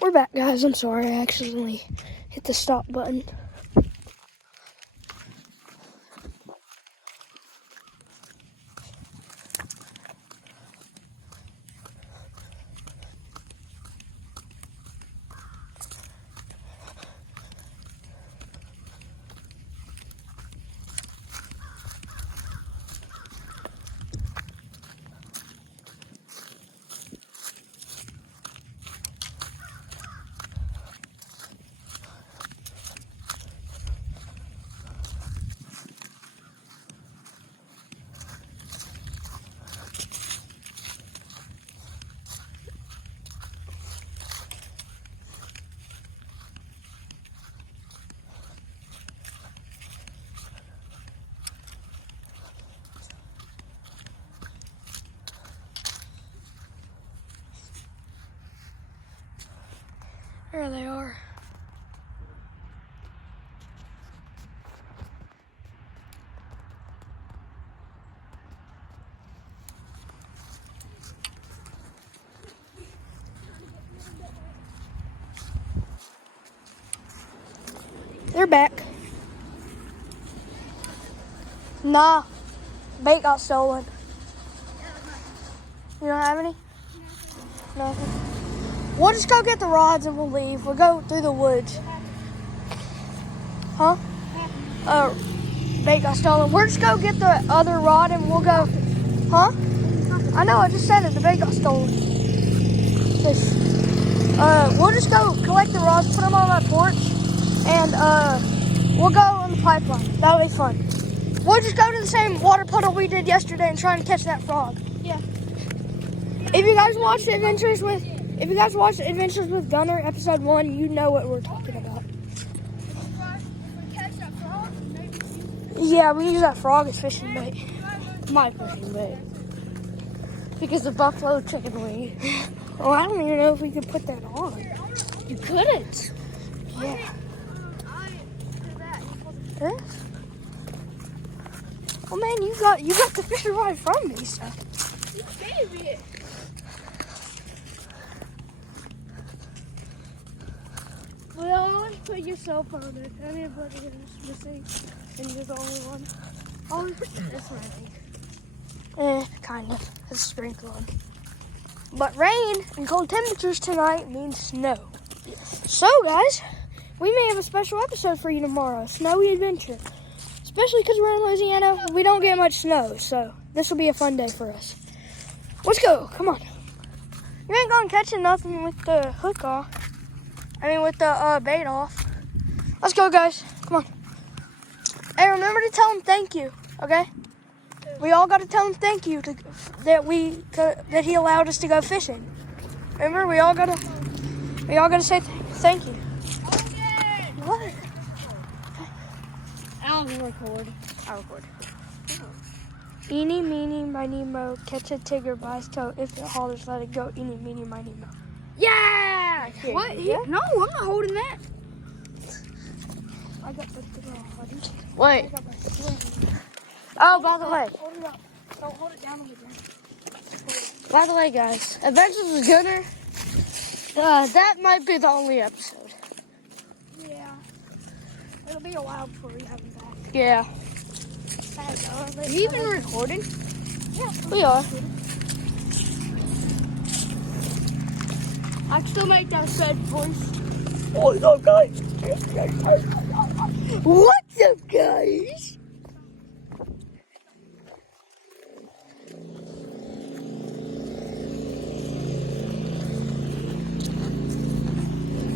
We're back, guys. I'm sorry. I accidentally hit the stop button. There they are. They're back. Nah, bait got stolen. You don't have any? Nothing. We'll just go get the rods and we'll leave. We'll go through the woods. Huh? Bait got stolen. We'll just go get the other rod and we'll go. Huh? I know, I just said it. The bait got stolen. Fish. We'll just go collect the rods, put them on my porch, and we'll go on the pipeline. That'll be fun. We'll just go to the same water puddle we did yesterday and try and catch that frog. Yeah. If you guys watched Adventures with Gunner, episode 1, you know what we're talking about. Yeah, we use that frog as fishing bait. My fishing bait. Because the buffalo chicken wing. Oh, I don't even know if we could put that on. You couldn't. Yeah. This? Oh man, you got the fishing rod from me, so. You gave me it. Well, let's put your cell phone in. Anybody is missing, and you're the only one. Oh, this one, I think. Kind of. It's sprinkling. But rain and cold temperatures tonight means snow. So, guys, we may have a special episode for you tomorrow. Snowy adventure. Especially because we're in Louisiana, we don't get much snow. So, this will be a fun day for us. Let's go. Come on. You ain't going catching nothing with the hook off. With the bait off. Let's go, guys. Come on. Hey, remember to tell him thank you, okay? We all got to tell him thank you that he allowed us to go fishing. Remember, we all gotta say thank you. Okay. What? I'll record. I'll record. Eeny, meeny, miny, mo, catch a tigger by his toe. If it hollers, let it go. Eeny, meeny, miny, mo. Yeah! Here, What? yeah? No, I'm not holding that. I got the rod. Wait. I got my string. Oh, by the way. Hold it up. Don't hold it down on the ground. By the way, guys. Adventures with Gunner. That might be the only episode. Yeah. It'll be a while before we have him back. Yeah. Are you even recording? Yeah. We are. I can still make that sad voice. What's up, guys? What's up, guys?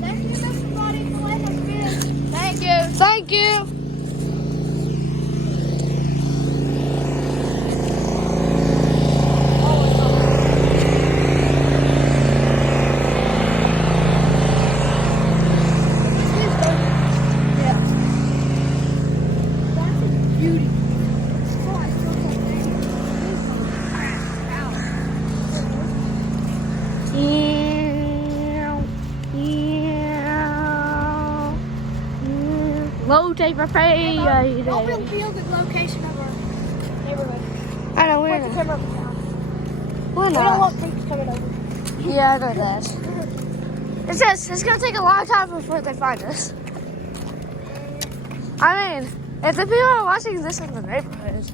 Thank you, Mr. Buddy, for letting us fish. Thank you. Thank you. Low take my face. Don't reveal the location of our neighborhood. I know, We're we're at the not. center of the town. We're We don't not. want people coming over. Yeah, I know that. It says it's gonna take a long time before they find us. I mean, if the people are watching this in the neighborhood,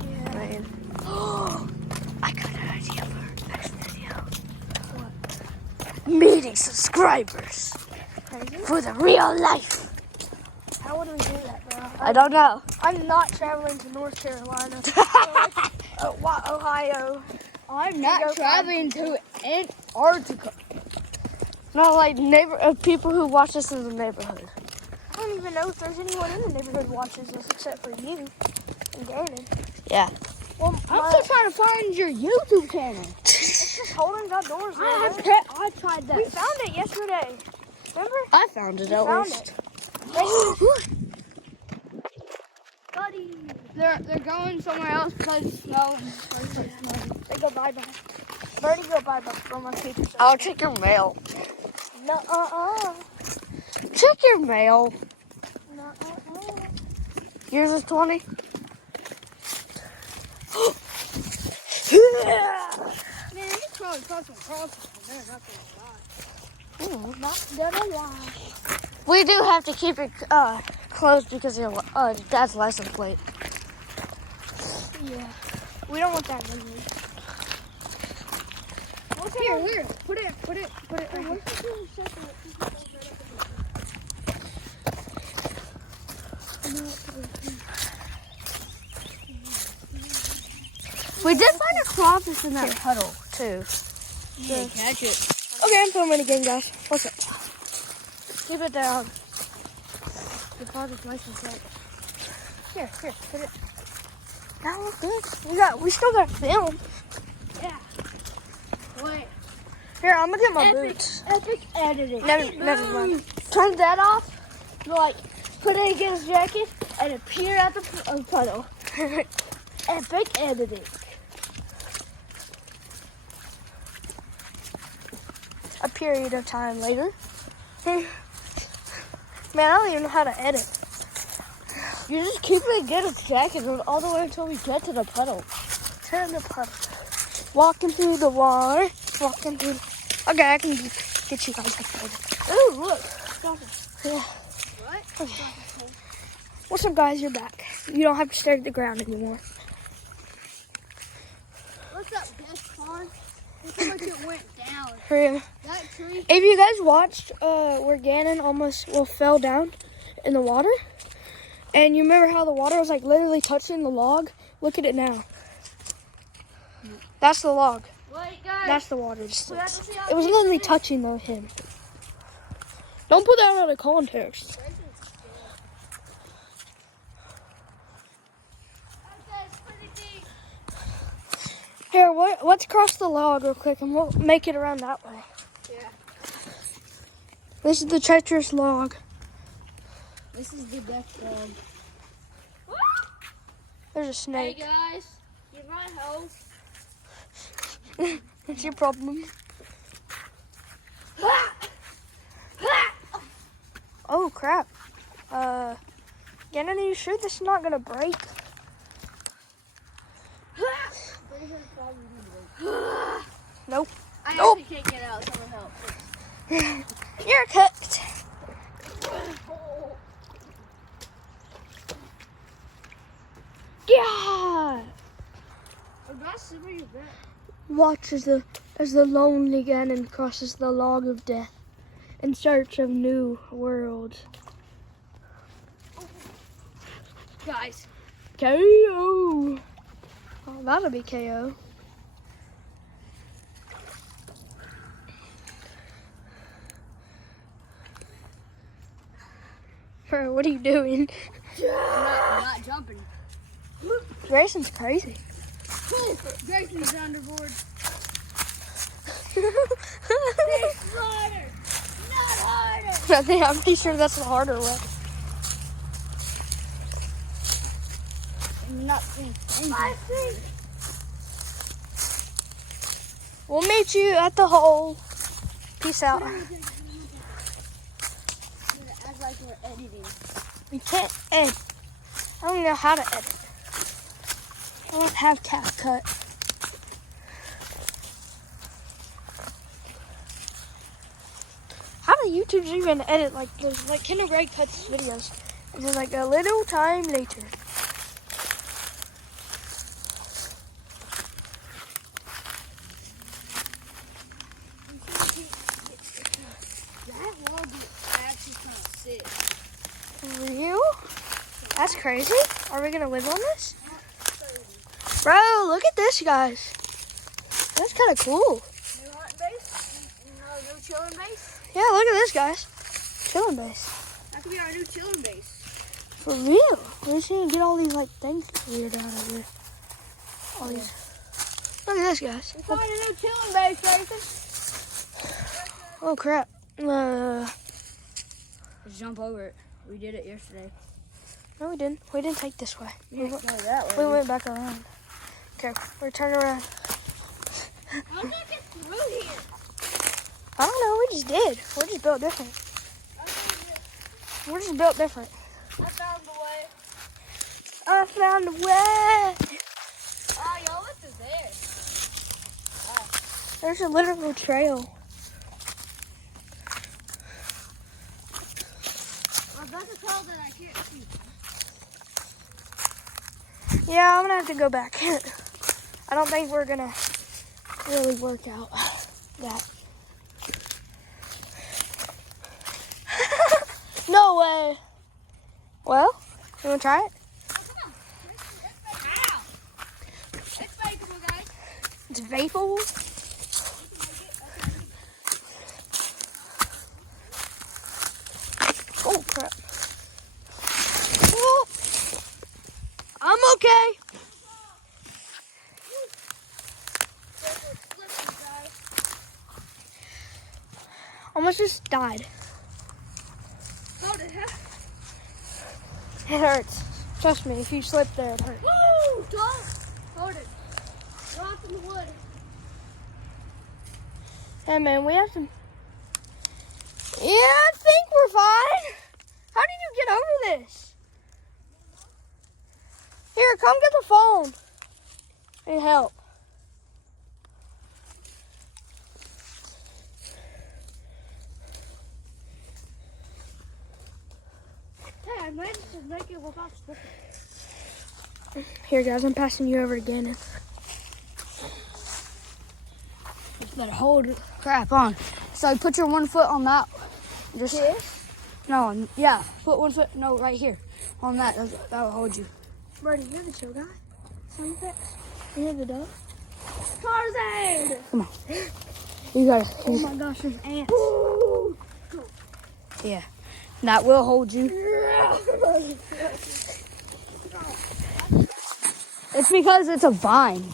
Yeah. I mean, I got an idea for our next video. What? Meeting subscribers Crazy? for the real life. How would we do that, bro? I don't know. I'm not traveling to North Carolina. Ohio. I'm Go not traveling to Antarctica. No, like people who watch us in the neighborhood. I don't even know if there's anyone in the neighborhood watches this except for you and Gavin. Yeah. Well, I'm still trying to find your YouTube channel. it's just Holden's Outdoors. I tried that. We found it yesterday. Remember? I found it We at found least. Buddy. They're going somewhere else because it's snowing. They go bye-bye. Birdie go bye-bye for my future self. I'll check your mail. No, Check your mail. No, Yours is 20. Man, you probably caught some crawfish from there, not Not gonna lie. We do have to keep it closed because of Dad's license plate. Yeah. We don't want that money. Here, put it right here. We did find a crawfish in that puddle too. Yeah, catch it. Okay, I'm filming again, guys. What's up? Keep it down. The crawfish license plate. Here, put it. That looks good. We still got film. Yeah. Wait. Here, I'm gonna get my boots. Epic editing. Never mind. Turn that off. Like, put it against the jacket and appear at the puddle. Epic editing. A period of time later. Man, I don't even know how to edit. You just keep it against the jacket all the way until we get to the puddle. Turn the puddle. Walking through the water. Walking through. Okay, I can get you guys excited. Ooh, look. Yeah. What? Okay. What's up, guys? You're back. You don't have to stare at the ground anymore. What's up, best pond? Look how much it went down. Hurry up. That tree. If you guys watched where Gannon fell down in the water, and you remember how the water was like literally touching the log, look at it now. That's the log. Wait, guys. That's the water. We have to see how It was deep literally it is. touching him. Don't put that out of context. Okay, it's pretty deep. Here, let's cross the log real quick, and we'll make it around that way. Yeah. This is the treacherous log. This is the death dog. There's a Hey, snake. guys. You might help. What's your problem? Oh crap. Gannon, are you sure this is not gonna break? Nope. I Nope. actually can't get out. Someone help. You're cooked. Yeah. Watch as the lonely Gannon crosses the log of death in search of new worlds. Guys. KO. Oh, that'll be KO. Bro, what are you doing? I'm not jumping. Grayson's crazy. Jason's underboard. Harder. Not harder. I'm pretty sure that's the harder way. I'm not being dangerous. We'll meet you at the hole. Peace out. Act like we're editing. We can't edit. I don't know how to edit. I don't have CapCut. How YouTube's even edit like those, like Kinder Greg cuts his videos. And then like a little time later. That log is actually kind of sick. Real? That's crazy. Are we gonna live on this? Bro, look at this, guys. That's kind of cool. New hunting base? New chilling base? Yeah, look at this, guys. Chilling base. That could be our new chilling base. For real. We just need to get all these like things cleared out of here. All these. Look at this, guys. We found a new chilling base, Nathan. Oh crap. Let's jump over it. We did it yesterday. No, we didn't. We didn't take this way. We didn't go that way. We went back around. Okay, we're turning around. How did I get through here? I don't know. We just did. We're just built different. We're just built different. I found the way. I found a way. Oh, y'all, what's is there? There's a literal trail. Well, that's a trail that I can't see. Yeah, I'm gonna have to go back. I don't think we're gonna really work out that. No way. Well, you wanna try it? Oh, come on. Ow. It's fakeable, guys. It's vapor. Oh crap. Oh. I'm okay. Almost just died. Hold it, huh? It hurts. Trust me, if you slip there, it hurts. Woo! Don't! Hold it. Rock in the wood. Hey man, we have some. Yeah, I think we're fine. How did you get over this? Here, come get the phone. Need help. Hey, I managed to make it without slipping. Here, guys, I'm passing you over again. Just better hold it. Crap on. So put your 1 foot on that. Just no, yeah. Put 1 foot. No, right here on that. That will hold you. Brady, you're the chill guy. Sound effects. You're the dog. Tarzan! Come on. You guys. Oh my gosh, there's ants. Yeah. That will hold you. It's because it's a vine.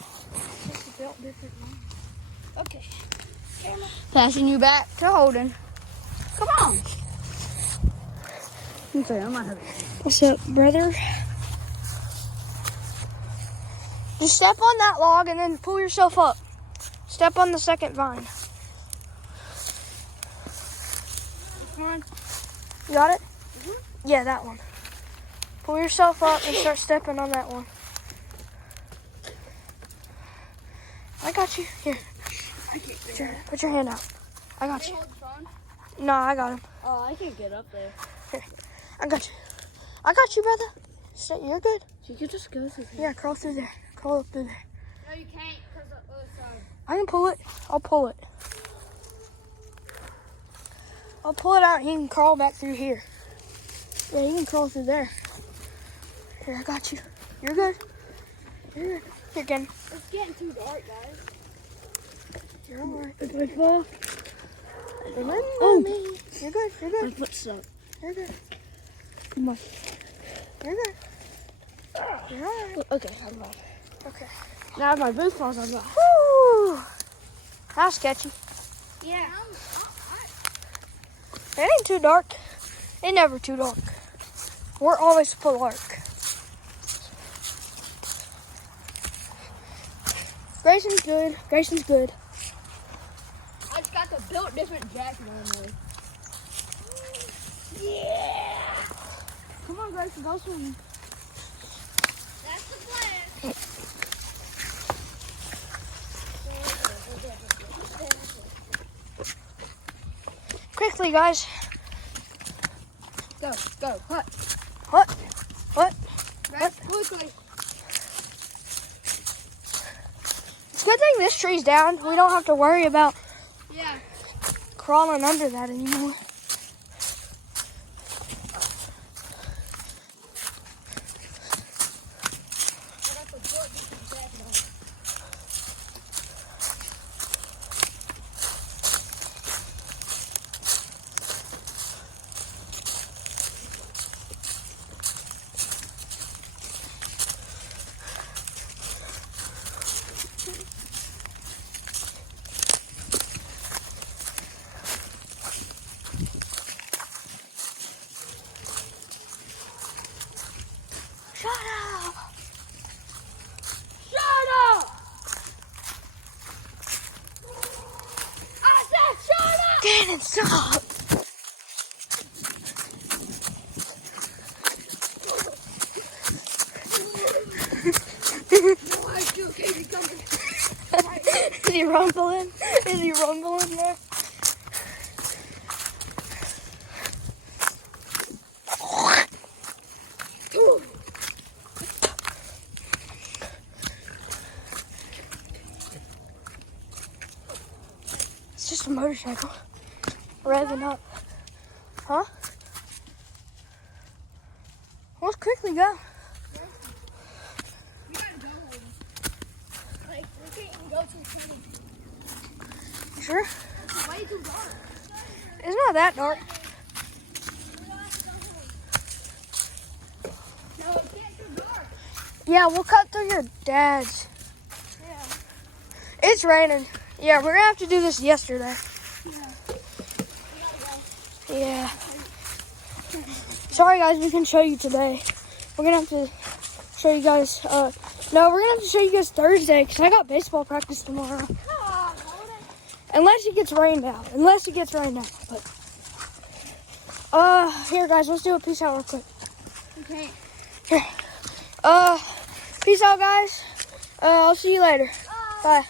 Okay. Passing you back to Holden. Come on. Okay, I'm not hurt. What's up, brother? Just step on that log and then pull yourself up. Step on the second vine. Come on. You got it? Yeah, that one. Pull yourself up and start stepping on that one. I got you. Here. Put your hand out. I got you. No, I got him. Oh, I can't get up there. Here. I got you. I got you, brother. You're good. You could just go through Yeah, crawl through there. Crawl up through there. No, you can't because the other side. I can pull it. I'll pull it. I'll pull it out and you can crawl back through here. Yeah, you can crawl through there. Here, I got you. You're good. You're good. Here, Ken. It's getting too dark, guys. You're alright. If I fall, Remember me. You're good. You're my good. foot sucked. You're good. Come on. You're good. You're alright. Okay, I'm fine. Okay. Now my boot falls on the. Woo! That's sketchy. Yeah. It ain't too dark. It never too dark. We're always full dark. Grayson's good. Grayson's good. I just got the built different jacket on there. Yeah. Come on, Grayson, go swimming. That's the plan. quickly, guys. Go, go, hut. What? Right, quickly. It's a good thing this tree's down. We don't have to worry about Yeah. crawling under that anymore. Shut up! Shut up! I said shut up! Gannon, stop! No, I do. Katie, coming. Is he rumbling? Is he rumbling there? It's just a motorcycle revving up. Huh? Let's quickly go. We gotta go home. Like, we can't even go to the city. You sure? It's way too dark. It's not that dark. No, it can't too dark. Yeah, we'll cut through your dad's. Yeah. It's raining. Yeah, we're gonna have to do this yesterday. Yeah. Sorry guys, we can show you today. We're gonna have to show you guys, no, we're gonna have to show you guys Thursday because I got baseball practice tomorrow. Unless it gets rained out. But, here guys, let's do a peace out real quick. Okay. Here. Peace out guys. I'll see you later. Bye.